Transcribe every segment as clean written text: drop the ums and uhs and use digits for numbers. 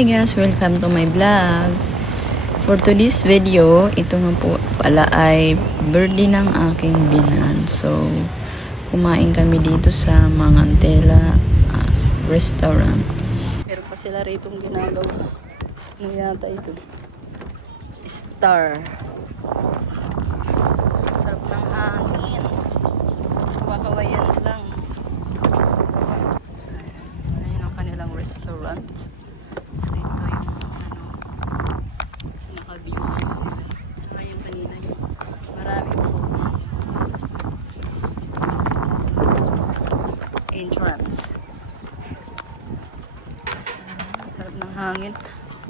Hi guys, welcome to my vlog. For today's video, ito nga po pala ay birthday ng aking binan. So, kumain kami dito sa Mangantela restaurant. Meron pa sila rito ginagawa. Ano yata ito? Star. Sarap ng hangin. Kawakawayan lang. Ayan ang kanilang restaurant. So ito yung naka-view. So yung kanina yung maraming entrance. Sarap ng hangin.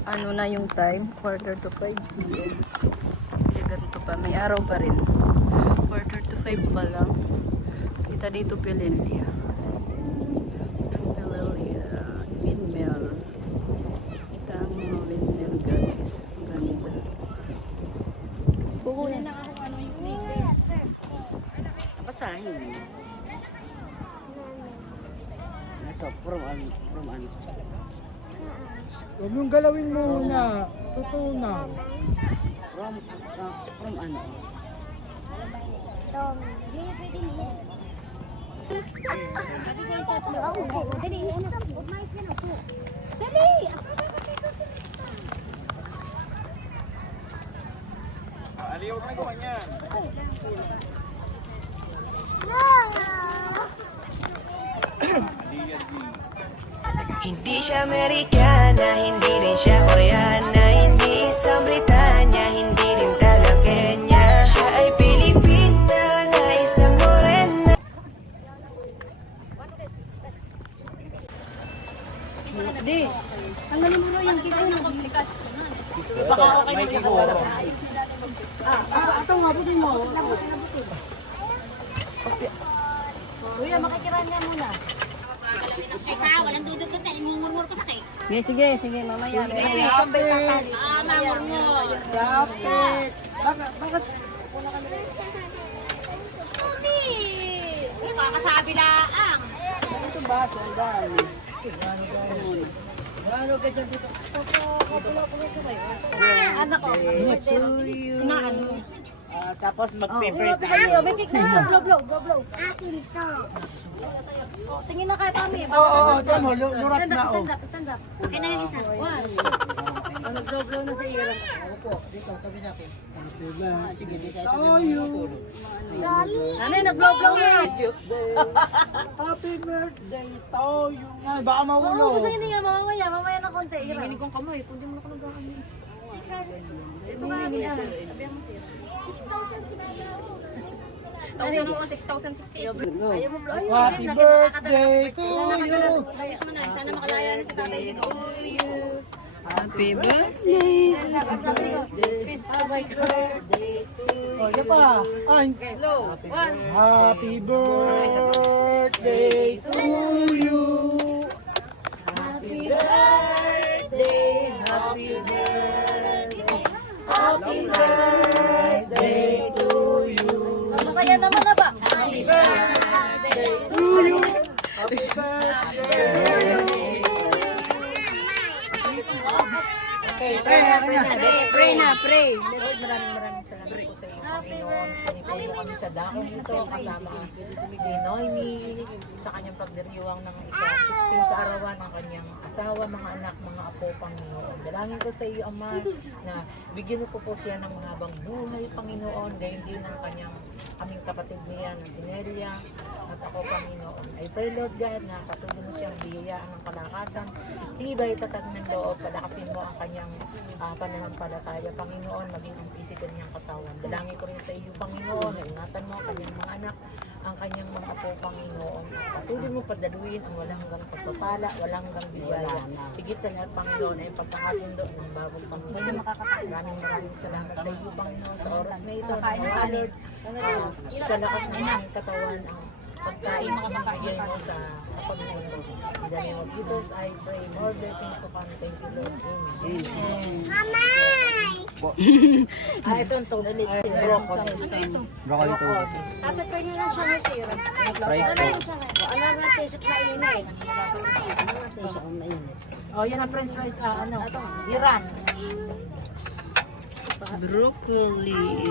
Ano na yung time? 4:45 p.m. 11 to pa. May araw pa rin. 4:45 pa lang. Kita dito Pililya. Windmill. Kita ang mga windmill guys. Ganda. Kukunin na ako ano yung maker. Napasahin. Ito, from ano? Huwag mong galawin muna. Totoo na. From ano? Aliyaw na ko kanyan. Hindi siya Amerikana, hindi rin siya Koreana, hindi isang Britanya, hindi rin taga Kenya. Siya ay Pilipina na isang morena. Di, tanggalin mo na yung kiko ng komplikasyon. Baka okay na yung siguro. Ito nga, puti mo. Kuya, makikiran niya muna. Walang dudot doon, imumurmur ko sa cake. Sige, mamaya. Mamurmur. Rapid. Bakit? Mami! Kakasabi laang. Ito ba? Sandal. Gano'n ka dyan dito? Anak ko. Sinaan mo. Tapos mag-favorite tayo. May cake na ito. Blow. Akin to. Tingin na kayo kami. Oo, dyan mo. Lurat na. Stand up. Okay na yung isa. Nag-blow na sa ira. Opo, dito, tabi sa akin. Sige, dito. Tayo. Nanay, nag-blow na. Happy birthday to you. Ay, baka Oo, mahulog. basta yun nga. Mamaya na konti. Hinihinig kong kamay. Kung di mo na ako nagkakamay. Ito nga, sabihan mo siya. 6,060. Ayaw mo blow. Happy birthday to you. Layas mo na. Sana makalaya na si tatay dito. Happy birthday. Peace of my birthday to O, yan pa. Ay, Blow. One. happy birthday to you. Happy birthday. Happy birthday. Happy birthday to you. Masaya naman na ba? Happy birthday to you. Happy birthday. Okay, Pray na, pray. Maraming salamat po sa iyo, Panginoon. Pinipuli kami sa dakong ito kasama ni Noemi sa kanyang pagdiriwang ng ika-16 kaarawan ng kanyang asawa, mga anak, mga apo, Panginoon. Dalangin ko sa iyo, Ama, na bigyan mo po siya ng habang buhay, Panginoon, gayon din ng aming kapatid niya na si Nelia at ako, Panginoon. I pray, Lord God, na patuloy mo siyang biyayaan ng kalakasan, tibay, tatag ng loob, palakasin mo ang kanyang pananampalataya, Panginoon, maging ang physical niyang katawan. Dalangin ko rin sa iyo, Panginoon, na ingatan mo ang kanyang mga anak, ang kanyang mga apo, Panginoon. Patuloy mo padaluin ang walang hanggang pagpapala, walang hanggang biyaya. Higit sa lahat, Panginoon, ay pagkakasundo ng bagong Panginoon. Maraming salamat sa iyo, Panginoon, sa oras na ito. Lord, sa lakas ng aming katawan, ang pagkain na bigay mo sa kapag-Panginoon. In the name of Jesus, I pray more blessings to come. Thank you, Lord. Amen. Mamay! Ito ang tong broccoli. Broccoli to. Ate, pwede na siya ng syrup. Price Ano to. na siya? Alam mo, t-shirt na init. T-shirt na init. Oh, yan ang french fries, Iran. Broccoli.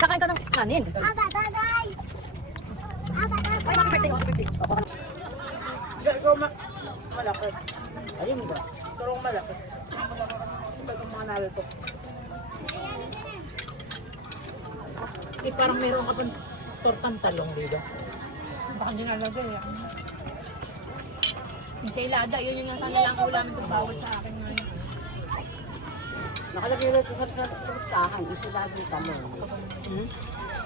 Kakain ka ng kanin. Malaki. Ayun ba? Tulong malaki. Ito mga nalito. Parang meron ka pang tortang talong dito. Baka hindi nga lagay eh. Enchilada, yun yung nasa nilang ulamin kung bawal sa akin ngayon. Nakalagay lang sa listahan, isa lagi talong.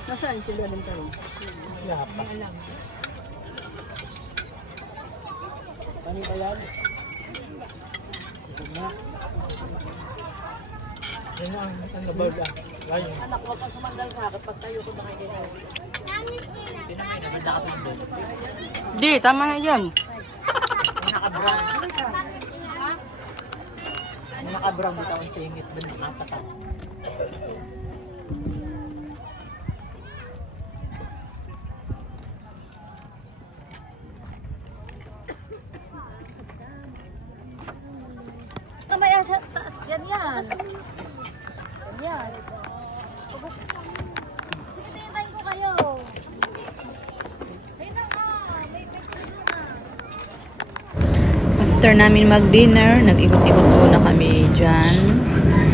Nasaan sila ng talong? Wala pa. May alam. Ano ba yan? Yan ang nabaga. Ayun. Anak, huwag kang sumandal sa akin. Pag tayo ko nakikita. Di, tama na yan. Naka-brown. Naka-brown dito ang singit doon nakatapat. May asa, yan yan. Yan yan. Sige, tintayin ko kayo. Ayun na nga, may picture na. After namin mag-dinner, nag-ikot-ikot muna kami dyan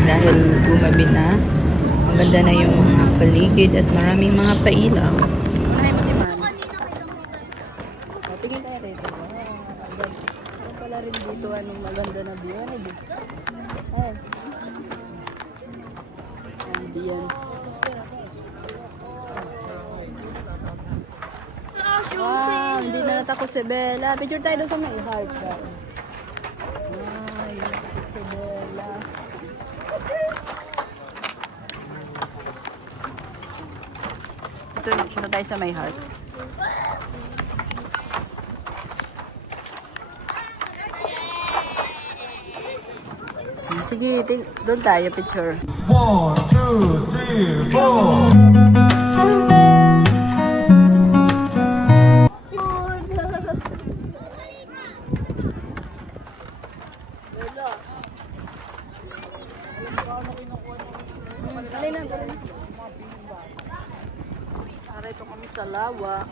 dahil gumabi na. Maganda na yung mga paligid at maraming mga pailaw. Ay, mo si Mama. Tingin tayo rito. Ano pala rin dito, anong maganda na view. Ano dito? Ay. Ambience. Wow, hindi na natakot si Bella. Picture tayo doon sa may heart. Ay, natakot si Bella. Ito, punta tayo sa may heart. Sige, doon tayo picture. 1, 2, 3, 4. Dali na, dali na. Para ito kami sa lawa.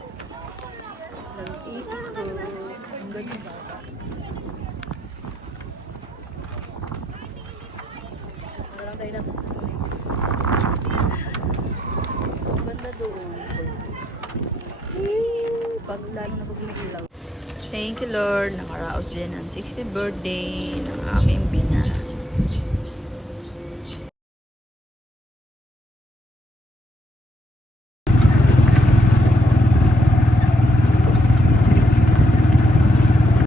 Ng itik ko. Ang ganda. Parang tayo nasa swimming. Ang ganda doon. Pag lalo na pag umiilaw. Thank you Lord, nakaraos din ang 60th birthday ng aking binang.